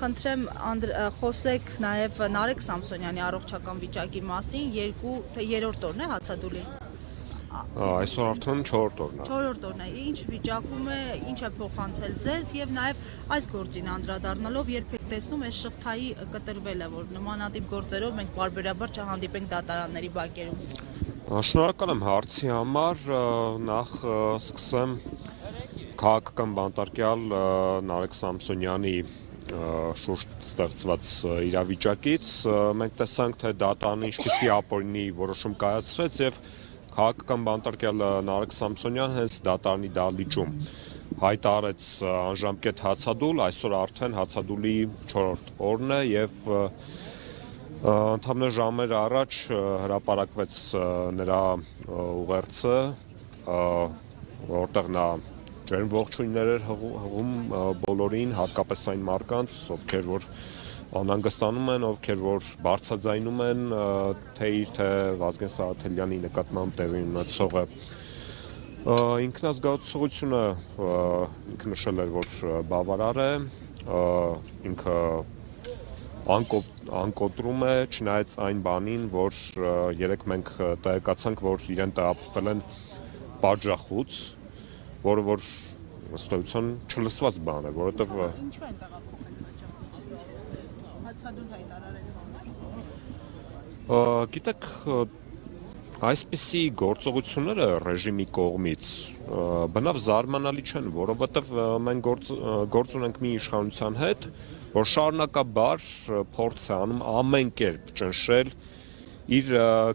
խնդրեմ խոսեք նաև Նարեկ Սամսոնյանի առողջական վիճակի մասին, երկու թե երրորդ օրն է հացադուլի։ Այսօր արդեն 4-րդ օրն է։ 4-րդ օրն է։ Ինչ վիճակում է, ինչ է փոխանցել ձեզ եւ նաև այս գործին անդրադառնալով երբ եք տեսնում այս շղթայի կտրվելը, որ նմանատիպ գործերով մենք բարբերաբար չհանդիպենք դատարանների բակերում։ Շնորհակալ եմ հարցի համար, նախ սկսեմ քաղաքական բանտարկյալ Նարեկ Սամսոնյանի շուրջ ստեղծված իրավիճակից, մենք տեսանք, թե դատարանը ինչպիսի ապօրինի որոշում կայացրեց եւ քաղաքական բանտարկյալ Նարեկ Սամսոնյան հենց դատարանի դահլիճում հայտարարեց անժամկետ հացադուլ, այսօր արդեն հացադուլի 4-րդ օրն է եւ ընդամենը ժամեր առաջ հրապարակվեց նրա ուղերձը, որտեղ նա ջերմ ողջույններ էր հղում բոլորին, հատկապես այն մարդկանց, ովքեր որ անհանգստանում են, ովքեր որ բարձրաձայնում են թե իր թե Վազգեն Սարաթելյանի նկատմամբ տեղի ունեցողը ինքնազգացողությունը ինքը նշել էր, որ բավարար է, ինքը անկոտրում է, չնայած այն բանին, որ երեք մենք տեղեկացանք, որ իրեն տեղափոխել են Պատժախոց, որը որ ըստ էության չլսված բան է, որովհետև Ինչու են տեղափոխել Պատժախոց։ Հացադուլ հայտարարելու։ Գիտեք, այսպիսի գործողությունները ռեժիմի կողմից բնավ զարմանալի չեն, որովհետև մենք գործ ունենք մի իշխանության հետ, որ շարունակաբար փորձ է անում ամեն կերպ ճնշել իր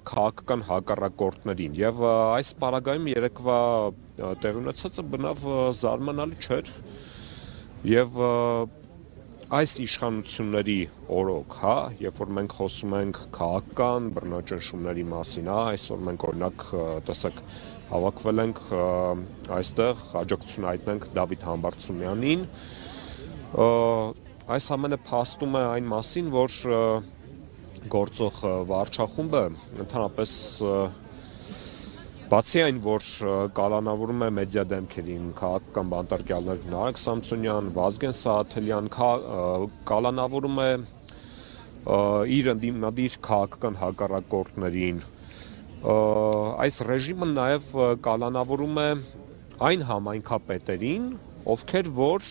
քաղաքական հակառակորդներին եւ այս պարագայում երեկվա տեղի ունեցածը բնավ զարմանալի չէր եւ այս իշխանությունների օրոք, հա, երբ որ մենք խոսում ենք քաղաքական բռնաճնշումների մասին, հա, այսօր մենք օրինակ տեսեք հավաքվել ենք այստեղ աջակցություն հայտնենք Դավիթ Համբարձումյանին, այս ամենը փաստում է այն մասին, որ գործող վարչախումբը ընդհանրապես բացի այն, որ կալանավորում է մեդիա դեմքերին, քաղաքական բանտարկյալներ Նարեկ Սամսոնյան, Վազգեն Սարաթելյան, կալանավորում է իր ընդդիմադիր քաղաքական հակառակորդներին, այս ռեժիմը նաև կալանավորում է այն համայնքապետերին, ովքեր որ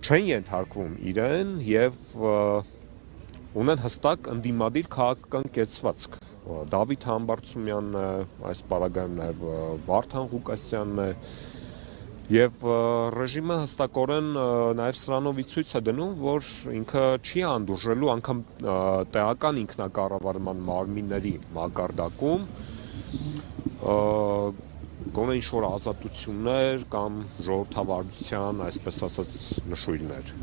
չեն ենթարկվում իրեն եւ ունեն հստակ ընդդիմադիր քաղաքական կեցվածք։ Դավիթ Համբարձումյանն է, այս պարագայում նաև Վարդան Ղուկասյանն է եւ ռեժիմը հստակորեն նաև սրանով ցույց է դնում, որ ինքը չի անդուրժելու անգամ տեղական ինքնակառավարման մարմինների մակարդակում գոնե ինչ-որ ազատություններ կամ ժողովրդավարության, այսպես ասած, նշույլներ։